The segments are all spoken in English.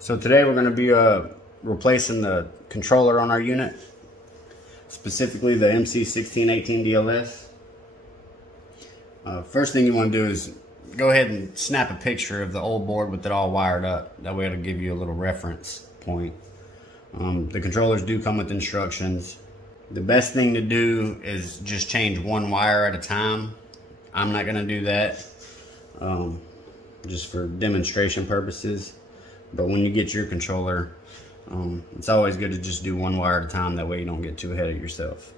So today we're going to be replacing the controller on our unit, specifically the MC1618 DLS. First thing you want to do is go ahead and snap a picture of the old board with it all wired up. That way it'll give you a little reference point. The controllers do come with instructions. The best thing to do is just change one wire at a time. I'm not going to do that just for demonstration purposes. But when you get your controller, it's always good to just do one wire at a time. That way you don't get too ahead of yourself.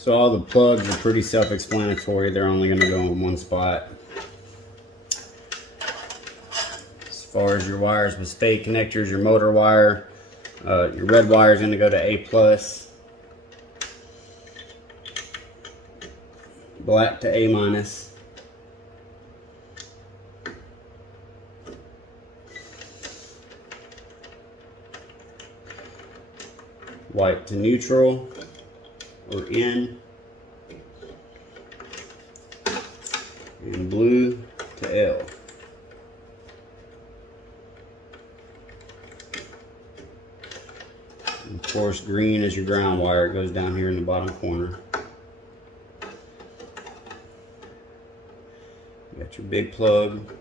So all the plugs are pretty self-explanatory. They're only going to go in one spot. As far as your wires with spade connectors, your motor wire, your red wire is going to go to A+, black to A-, white to neutral or N, and blue to L. And of course, green is your ground wire. It goes down here in the bottom corner. You got your big plug.